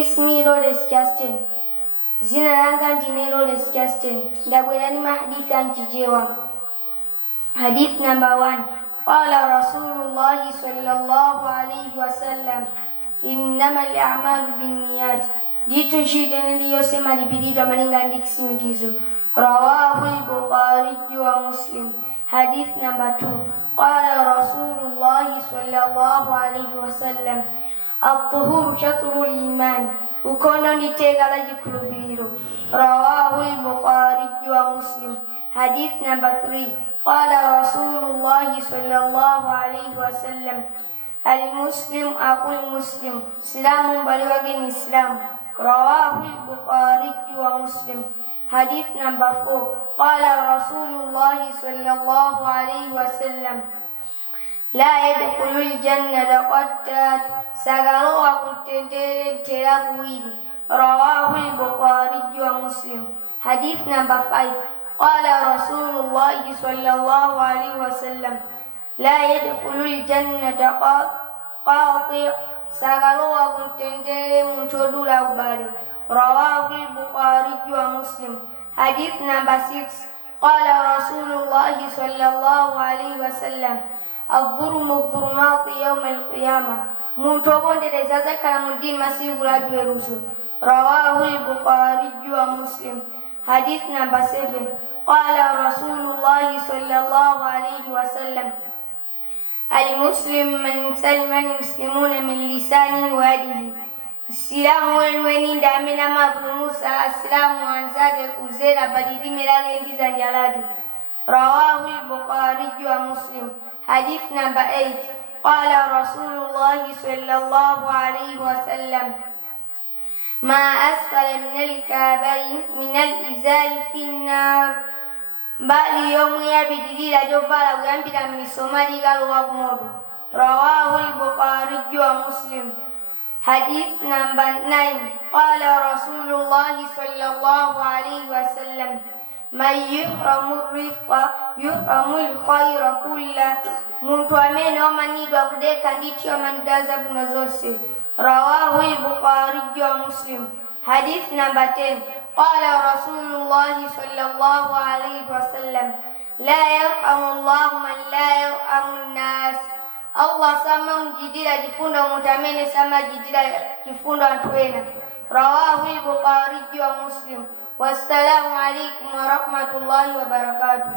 Ismi Roles Justin. Zina langa ndine Roles Justin. Ndabwera ni mahadithi anchijewa. Hadith number 1. Qala Rasulullah sallallahu alayhi wasallam, innama al-a'malu binniyat. Jitu shite niliyosema lipiridwa malinga ndikisimikizo. Rawahu al-Bukhari wa Muslim. Hadith number 2. Qala Rasulullah sallallahu alayhi wasallam, at-tuhuru shatrul iman. Ukono nitega la jikulubiro. Rawahu al-Bukhari wa Muslim. Hadith number 3. Qala Rasulullah sallallahu alayhi wasallam, al-muslim aqul muslim. Islamu baliwage ni Islam. Rawahu al-Bukhari wa Muslim. Hadith number 4. Qala Rasulullah sallallahu alayhi wasallam, la yadkhulul jannata qattat. Sagalo wa kutendele teraguidi. Rawahu al-Bukhari wa Muslim. Hadith number 5. Qala Rasulullah sallallahu alayhi wasallam, la yadkhulul jannata qati'. Sagalo wa kutendele muntodula ubali. Rawahu al-Bukhari wa Muslim. Hadith number 6. Qala Rasulullah sallallahu alayhi wasallam, adh-dhulmu dhulumati yawm al-qiyamah. Muntokonde dezaza kala mudima sigula juerusu. Rawahu al-Bukhari wa Muslim. Hadith number 7. Qala Rasulullah sallallahu alayhi wasallam, al-muslim man salima al-muslimuna min lisani wa yadihi. Islamu wenweni ndamina mabnu Musa Islamu anzage kuzera badidimilage ndiza njaladi. Rawahu al-Bukhari wa Muslim. Hadith number 8. Qala Rasulullah sallallahu alayhi wasallam, ma asfala min al-kabayn min al-izari fi an-nar. Bali yomu ya bidilila jovala kuyambira misomali galo wakumodu. Rawahu al-Bukhari wa Muslim. Hadith number 9. Qala Rasulullah sallallahu alayhi wasallam, man yuhramu rifqa yuhramul khayra kulla. Muntu amene omanidwa kudeka ndityo amandaza buno zose. Rawahu al-Bukhari wa Muslim. Hadith number 10. Qala Rasulullah sallallahu alayhi wasallam, la yarhamu Allah man la yarhamu an-nas. Allah sama mjidila jifundo mutamene sama jidila jifundo antuena. Rawahu al-Bukhari wa Muslim. Wassalamu alaykum wa rahmatullahi wa barakatuh.